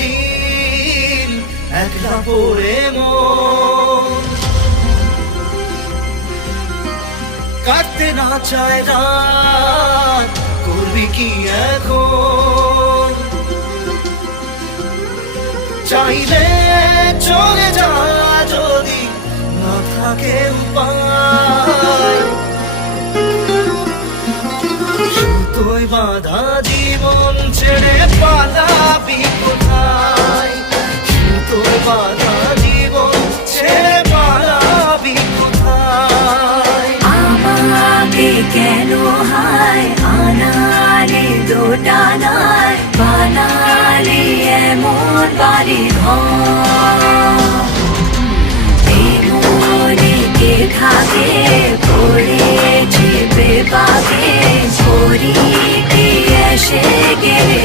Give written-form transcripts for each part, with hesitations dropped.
দিন একলা পড়ে মন কাটতে না চায় রাত, করবি কি এখন? চাইলে চলে যা যদি না থাকে উপায়, সুতোয় বাঁধা জীবন ছেড়ে পালাবি কোথায়? সুতোয় বাঁধা জীবন ছেড়ে পালাবি কোথায়? আমাকে কেন হায় আনালে দোটানায়, বানালে এমন বাড়ি ঘর? মনে কে থাকে পড়েছে বেপাকে, ছড়ি কি এসে গেলে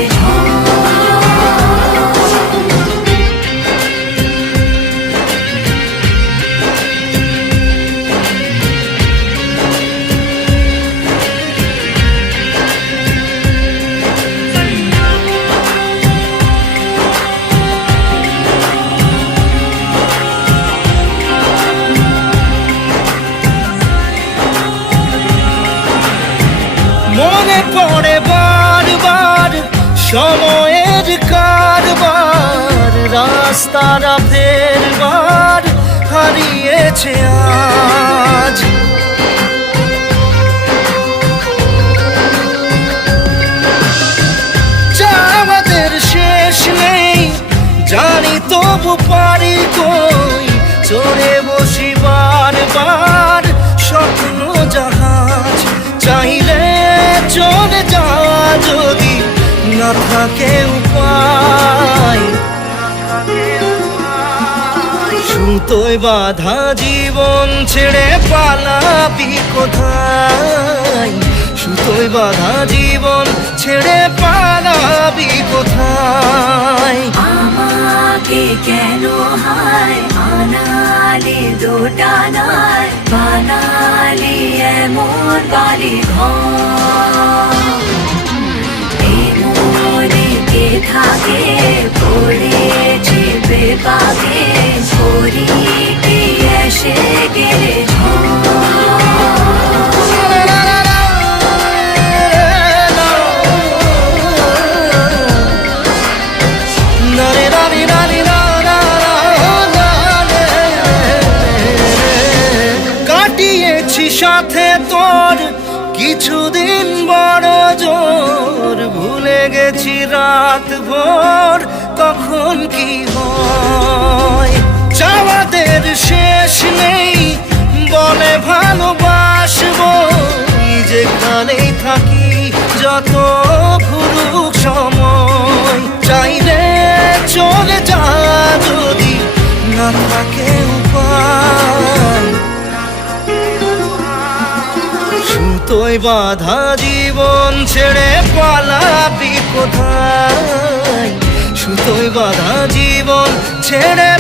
মনে পড়ে বারবার সময়ের কারবার, রাস্তারা ফেরবার হারিয়েছে আজ। আমাদের শেষ নেই জানি, তবু পারি কই চড়ে বসি বারবার স্বপ্ন জাহাজ। চাইলে চলে যা যদি না থাকে উপায়, সুতোয় বাঁধা জীবন ছেড়ে পালাবি কোথায়? সুতোয় বাঁধা জীবন ছেড়ে পালাবি কোথায়? আমাকে কেন হায় আনালে দোটানায়, বানালে এমন বাড়ি ঘর? মনে কে থাকে পড়েছে বেপাকে, ছড়ি কি এসে গেলে কাটিয়েছি সাথে তোর কিছুদিন বড় জোর, ভুলে গেছি রাত ভোর কখন কি হয়। চাওয়াদের শেষ নেই বলে ভালোবাসবো, যেখানেই থাকি যত ঘুরুক সময়। চাইলে চলে যা যদি না থাকে উপায়, সুতোয় বাঁধা জীবন ছেড়ে পালাবি কোথায়? সুতোয় বাঁধা জীবন ছেড়ে